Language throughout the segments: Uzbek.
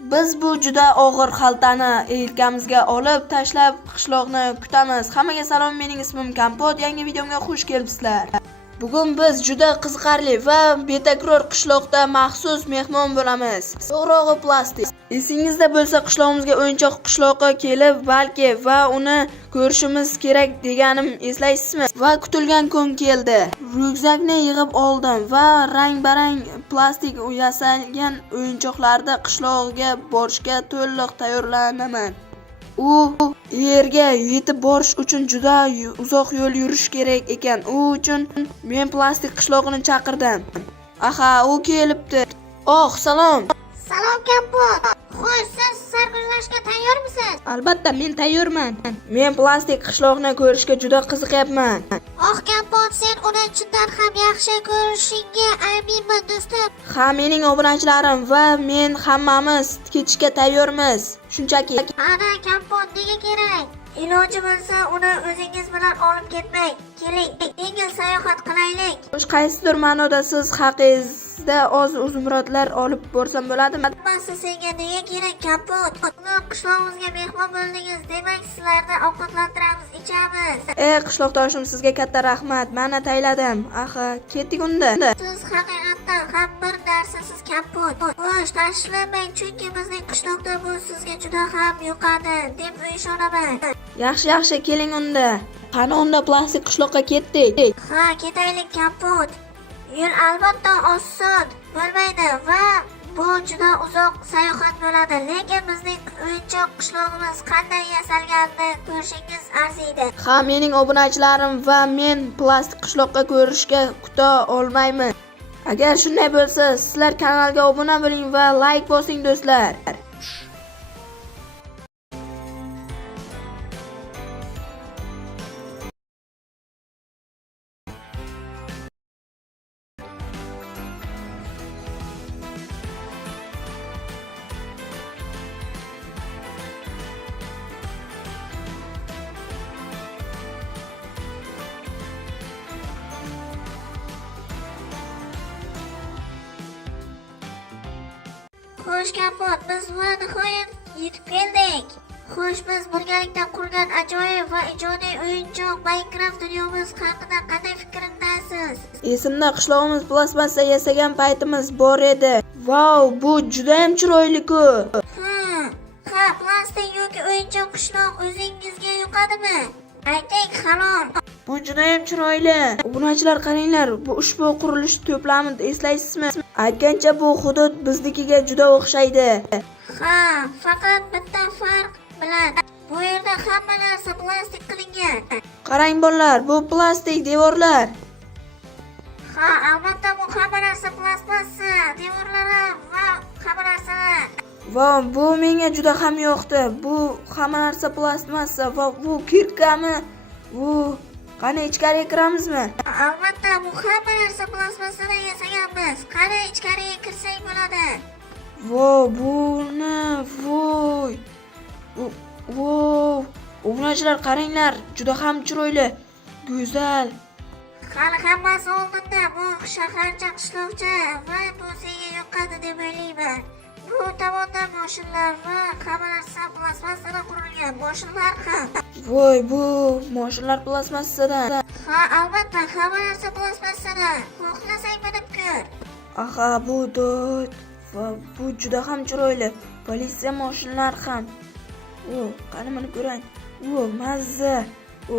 Biz bu juda og'ir xaltani yelkamizga olib tashlab qishloqni kutamiz. Hammaga salom, mening ismim Kompot. Yangi videomga xush kelibsizlar. Bugun biz juda qiziqarli va betakror qishloqda maxsus mehmon bo'lamiz. To'g'rog'i plastik. Esingizda bo'lsa, qishlog'imizga o'yinchoq qishloqqa kelib, balki va uni ko'rishimiz kerak deganim eslaysizmi? Va kutilgan kun keldi. Ryukzakni yig'ib oldim va rang-barang plastik yasalgan o'yinchoqlarda qishlog'iga borishga to'liq tayyorlanaman. U yerga yetib borish uchun juda uzoq yo'l yurish kerak ekan. U uchun men plastik qishlog'ini chaqirdim. Aha, u kelibdi. Oh, salom. Salom Kompot. Xo'sh, siz sarguzashtga tayyormisiz? Albatta, men tayyorman. Men plastik qishloqni ko'rishga juda qiziqyapman. Kompot, sen uni chindan ham yaxshi ko'rishingga aminman do'stim. Ha, mening obunachilarim va men hammamiz ketishga tayyormiz. Shunchaki. Ana Kompot, nega kerak? Iloji bo'lsa uni o'zingiz bilan olib ketmang. Keling, yengil sayohat qilaylik. Xo'sh, qaysidir ma'noda siz haqingizda oz uzumrodlar olib borsam bo'ladimi? Hammasi senga nega kerak Kompot? Bugun qishlog'imizga mehmon bo'ldingiz, demak sizlarni ovqatlantiramiz, ichamiz. Qishloqdoshim, sizga katta rahmat. Meni tayladim. Aha, ketdik unda. Siz haqiqatdan ham bir narsasiz Kompot. Xo'sh, tashlanmang, chunki bizning qishloqda bu sizga juda ham yoqadi deb ishonaman. Yaxshi, keling unda. Qani unda plastik qishloqqa ketdik. Ha, ketaylik Kompot. Yo'l albatta oson bo'lmaydi va bu juda uzoq sayohat bo'ladi, lekin bizning o'yinchoq qishlog'imiz qanday yasalganini ko'rishingiz arziydi. Ha, mening obunachilarim va men plastik qishloqqa ko'rishga kuta olmayman. Agar shunday bo'lsa, sizlar kanalga obuna bo'ling va like bosing do'stlar. Xo'sh Kompot, biz va nihoyat yetib keldik. Xo'sh, biz birgalikda qurgan ajoyib va ijodiy o'yinchoq Minecraft dunyomiz haqida qanday fikrdasiz? Esimda qishlog'imiz plastmassa yasagan paytimiz bor edi. Vau, bu juda ham chiroyli-ku. Ha, plastik yoki o'yinchoq qishloq o'zingizga yoqadimi? Ayting, halol. Bu juda ham chiroyli. Obunachilar, qaranglar, bu ushbu qurilish to'plami eslaysizmi? Aytgancha bu hudud biznikiga juda o'xshaydi. Ha, faqat bitta farq bilan bu yerda hamma narsa plastik qilingan. Qarang bolalar, bu plastik devorlar. Ha, albatta bu hamma narsa plastmassa devorlari va hamma narsalar. Va bu menga juda ham yoqdi. Bu hamma narsa plastmassa va bu kirkami? Bu qani ichkariga kiramizmi? Albatta bu hamma narsa plastmassadan yasaganmiz. Qani ichkariga kirsak bo'ladi. Voy. Obunachilar, qaranglar, juda ham chiroyli, go'zal. Hali hammasi oldinda, bu shaharcha qishloqcha va bu senga yoqadi deb o'ylayman. Bu tomonda moshinlar va hamma narsa plastmassadan qurilgan, moshinlar ham. Voy, bu moshinlar plastmassadan. Ha, albatta hamma narsa plastmassadan. Xohlasang minib ko'r. Aha, bu dod va bu juda ham chiroyli. Politsiya moshinlar ham. Qani minib ko'rang. Mazza.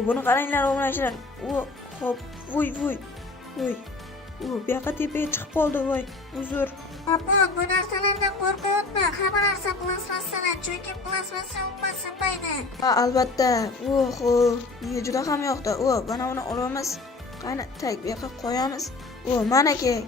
Buni qaranglar obunachilar. Hop, voy. Bu yoqqa tepaga chiqib qoldi, voy. Uzr. Kompot, bu narsalardan qo'rqyapman. Hamma narsa plastmassadan, chunki plastmassa umuman sinmaydi. Ha, albatta. Menga juda ham yoqdi. Mana uni olamiz. Qani, bu yoqqa qo'yamiz. Mana kerak.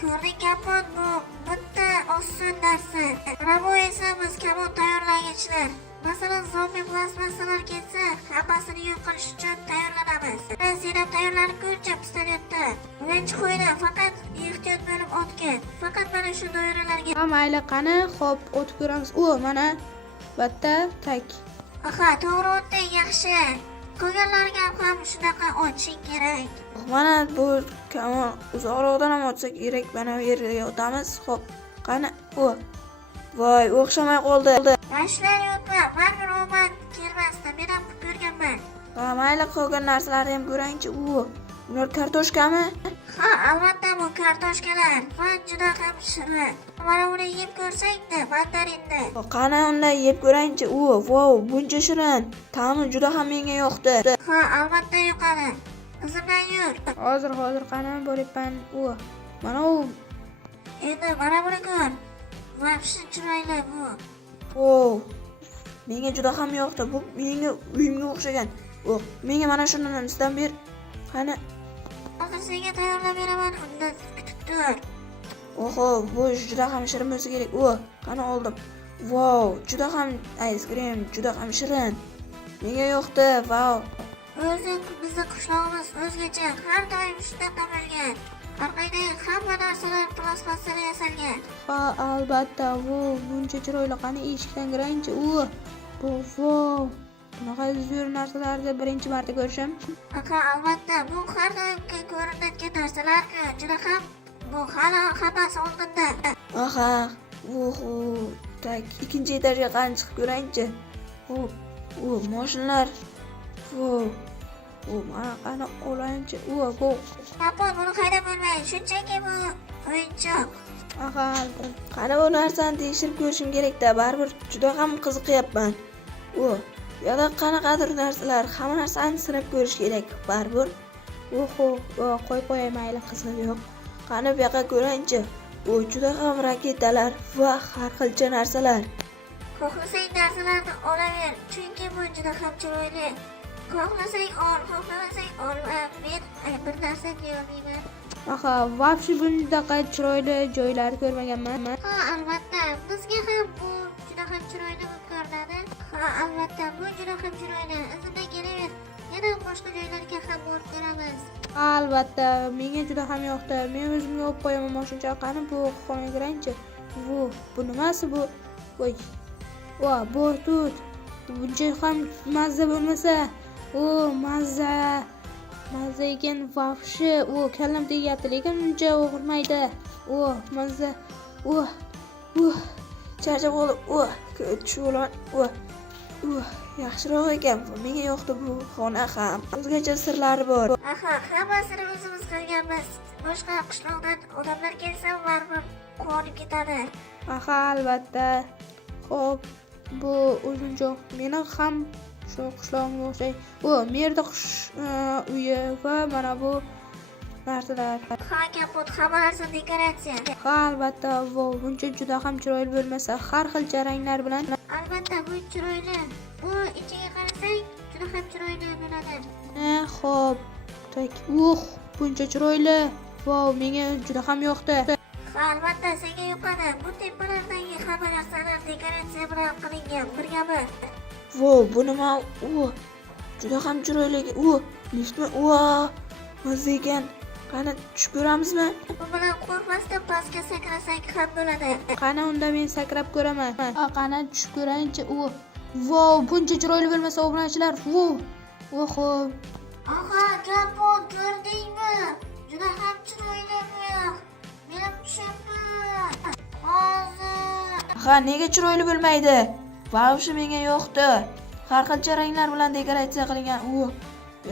Ko'rding Kompot, bu bitta oson narsa. Mana bu esa biz kamon tayyorlagichlar. Masalan, zombi plastmassalar kelsa, hammasini yo'q qilish uchun tayyorlanamiz. Sen ham tayyorlanib ko'rchi pistoletda. Birinchi qo'yda faqat ehtiyot bo'lib otgan. Faqat mana shu doiralarga. Ha, mayli, qani, xo'p, o'tib ko'ramiz. Mana bitta tak. Aha, to'g'ri o'tding, yaxshi. Ko'rganlarga ham shunaqa otishing kerak. Mana bu kamon uzoqroqdan ham otsak kerak. Mana bu yerga yotamiz. Xo'p, qani, Voy, o'xshamay qoldi. Yoshlar yo'qmi? Baribir omad kelmasdi. Men ham ko'rganman. Ha, mayli qolgan narsalarni ham ko'raychi. Ular kartoshkami? Ha, albatta bu kartoshkalar. Va juda ham shirin. Mana uni yeb ko'rsang-da, mandarinni. Qani undan yeb ko'raychi. Vau, buncha shirin. Ta'mi juda ham menga yoqdi. Ha, albatta yoqadi. Izimdan yur. Hozir qani bo'lyapman. Mana u. Endi mana buni ko'r. Vahshi chiroyli bu. Menga juda ham yoqdi. Bu menga uyimga o'xshagan. Menga mana shundan istab ber. Qani. Hozir senga tayyorlab beraman. Unda kutib tur. Bu juda ham shirin bo'lsa kerak. Qani oldim. Vau, juda ham ice cream, juda ham shirin. Menga yoqdi. Vau. O'zing bizning qishlog'imiz o'zgacha, har doim shunaqa bo'lgan. Orqadagi hamma narsalar plastmassadan yasalgan. Ha, albatta. Buncha chiroyli. Qani eshikdan kiraychi. Vau. Bunaqa zo'r narsalarni birinchi marta ko'rishim. Aka, albatta, bu har doimgi ko'rinadigan narsalar-ku. Juda ham bu hali hammasi oldinda. Tak, ikkinchi etajga qani chiqib ko'raychi. Mashinalar. Mana qani olaychi. Papa, buni haydab bo'lmaydi. Shunchaki bu o'yinchoq. Qani bu narsani tekshirib ko'rishim kerak-da. Baribir juda ham qiziqyapman. Yo'da qanaqadir narsalar, hamma narsani sinab ko'rish kerak. Baribir. Qo'y mayli, qizig'i yo'q. Qani bu yoqqa ko'raychi. Juda ham raketalar va har xilcha narsalar. Xohlasang narsalarni olaver, chunki bu juda ham chiroyli. Xohlasang ol, xohlamasang olma. Men bir narsa deyolmayman. Vobshe bunaqa chiroyli joylar ko'rmaganman. Ha, albatta, bizga ham bu juda ham chiroyli bo'lib ko'rinadi. Ha, albatta, bu juda ham chiroyli. Izimdan kelaver. Yana boshqa joylarga ham borib ko'ramiz. Albatta, menga juda ham yoqdi. Men o'zimga olib qo'yaman mashina. Qani bu xonaga kiraychi. Bu nimasi bu? Bu tut. Buncha ham mazza bo'lmasa, mazza ekan vobshe. Kallam tegyapti, lekin uncha og'irmaydi. Mazza. Charchab qoldim. Tushaman. Yaxshiroq ekan. Menga yoqdi bu xona ham. O'zgacha sirlari bor. Hammasini o'zimiz qilganmiz. Boshqa qishloqdan odamlar kelsa, baribir quvonib ketadi. Albatta. Xo'p, bu o'zimchoq. Meni ham shu qishlog'imga o'xshaydi. Merda qush uyi va mana bu narsalar. Kapot, hamma narsa dekoratsiya. Albatta, buncha juda ham chiroyli bo'lmasa, har xil ranglar bilan. Albatta, bu chiroyli. Bu ichiga qarasang, juda ham chiroyli bo'ladi. Xo'p. Buncha chiroyli. Menga juda ham yoqdi. Albatta, senga yoqadi. Bu tepalardagi hamma narsalar dekoratsiya bilan qilingan. Bir gapi. Bu nima? Juda ham chiroyli. Liftmi? Mazza ekan. Qani tushib ko'ramizmi? Bu bilan qo'rqmasdan pastga sakrasang ham bo'ladi. Qani unda men sakrab ko'raman. Qani tushib ko'raychi. Buncha chiroyli bo'lmasa obunachilar. Xo'p. Kapot, ko'rdingmi? Juda ham chiroyli bu yoq. Men tushaman. Hozir. Nega chiroyli bo'lmaydi? Vobshe menga yoqdi. Har xilcha ranglar bilan dekoratsiya qilingan. Bu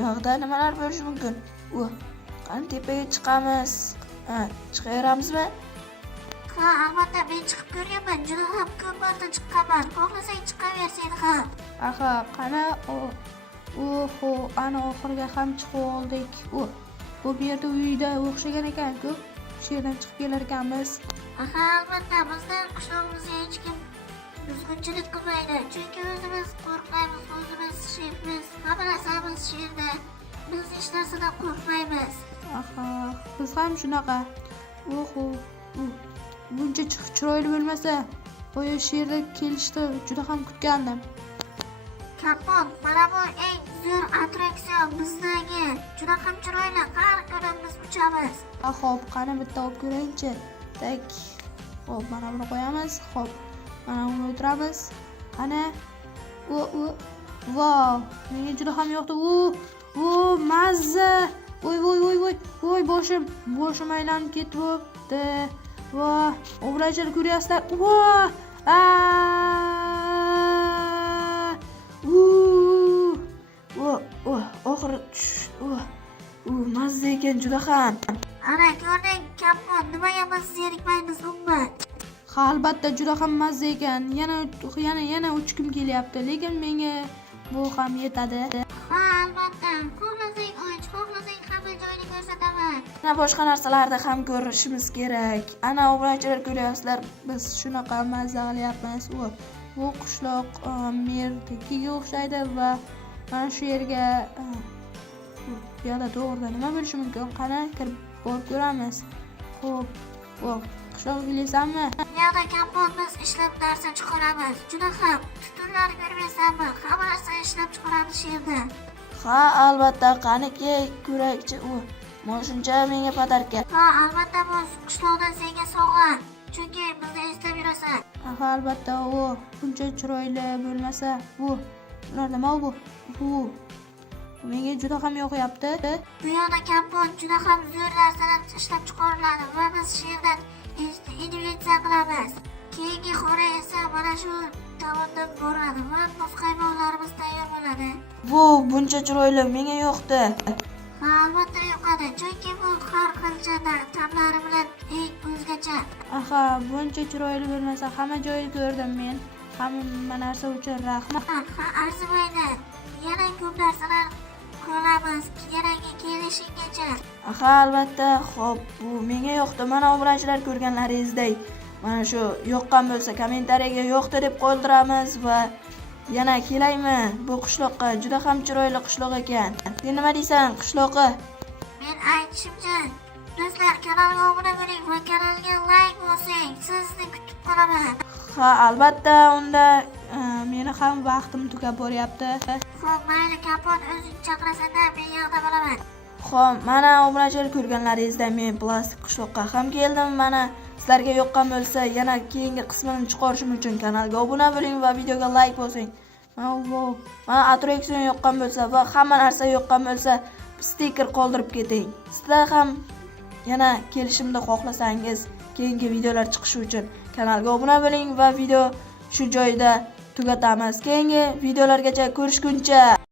yoqda nimalar bo'lishi mumkin? Qani tepaga chiqamiz. Chiqaveramizmi? Ha, albatta, men chiqib ko'rganman. Juda ham ko'p marta chiqqanman. Xohlasang chiqaver sen ham. Qani ana oxiriga ham chiqib oldik. Bu yerda uyda o'xshagan ekan-ku. Shu yerdan chiqib kelar ekanmiz. Albatta, bizning qishlog'imizga hech kim buzg'unchilik qilmaydi. Chunki o'zimiz qo'rqmaymiz, o'zimiz shermiz. Hamma narsamiz sherda. Biz hech narsadan qo'rqmaymiz. Biz ham shunaqa. Buncha chiroyli bo'lmasa, boya sherda kelishdi, juda ham kutgandim. Kapot, mana bu eng zo'r attraksion bizdagi. Juda ham chiroyli. Har kuni biz uchamiz. Xo'p, qani bitta olib ko'raychi. Xo'p, mana buni qo'yamiz. Xo'p, mana buni o'tiramiz. Qani? Menga juda ham yoqdi. Mazza. Boshim aylanib ketibdi. Obunachilar ko'ryapsizlar. Oxiri mazza ekan juda ham. Ana ko'rding kapot, nimaga biz zerikmaymiz umuman? Ha, albatta juda ham mazza ekan. Yana uchkim kelyapti, lekin menga bu ham yetadi. Ha, albatta. Xohlasang och, xohlasang hamma joyni ko'rsataman. Ana boshqa narsalarni ham ko'rishimiz kerak. Ana obunachilar ko'ryapsizlar, biz shunaqa mazza qilyapmiz. Bu qishloq mernikiga o'xshaydi va mana shu yerga yo'la to'g'rida nima bo'lishi mumkin? Qani kirib borib ko'ramiz. Xo'p, qishloqqa kelasanmi? Yo'qda kapot, biz ishlab narsa chiqaramiz. Juda ham tutunlar ko'rmaysanmi? Hamma narsa ishlab chiqaramiz shu yerda. Ha, albatta, qaniki ko'rakchi u. Mana shuncha menga padarka. Ha, albatta bu qishloqdan senga sovg'a. Chunki bizni eslab yurasan. Ha, albatta, u buncha chiroyli bo'lmasa, ular nima bu? Menga juda ham yoqyapti. Bu yoqda kapot juda ham zo'r narsalar ishlab chiqariladi va biz shu yerdan investitsiya qilamiz. Keyingi xona esa mana shu tomondan boradi va muzqaymoqlarimiz tayyor bo'ladi. Buncha chiroyli menga yoqdi. Ha, albatta yoqadi, chunki bu har xil ta'mlari bilan eng o'zgacha. Aha, buncha chiroyli bo'lmasa, hamma joyni ko'rdim men. Hamma narsa uchun rahmat. Ha, arzimaydi. Yana ko'p narsalar ko'ramiz, yanagi kelishingacha. Aha, albatta. Xo'p, bu menga yoqdi. Mana obunachilar ko'rganlaringizdek. Mana shu yoqqan bo'lsa, kommentariyaga yoqdi deb qoldiramiz va yana kelaymi bu qishloqqa? Juda ham chiroyli qishloq ekan. Sen nima deysan qishloqqa? Men aytishimcha, do'stlar, kanalga obuna bo'ling va kanalga like bosing. Sizni kutib qolaman. Ha, albatta, unda meni ham vaqtim tugab boryapti. Xo'p, mayli kapot, o'zing chaqirasanda men yoqda bo'laman. Xo'p, mana obunachilar ko'rganlaringizda men plastik qishloqqa ham keldim. Mana sizlarga yoqqan bo'lsa, yana keyingi qismini chiqarishim uchun kanalga obuna bo'ling va videoga like bosing. Mana attraksion yoqqan bo'lsa va hamma narsa yoqqan bo'lsa, stiker qoldirib keting. Sizlar ham yana kelishimni xohlasangiz, keyingi videolar chiqishi uchun kanalga obuna bo'ling va video shu joyda tugatamiz. Keyingi videolargacha ko'rishguncha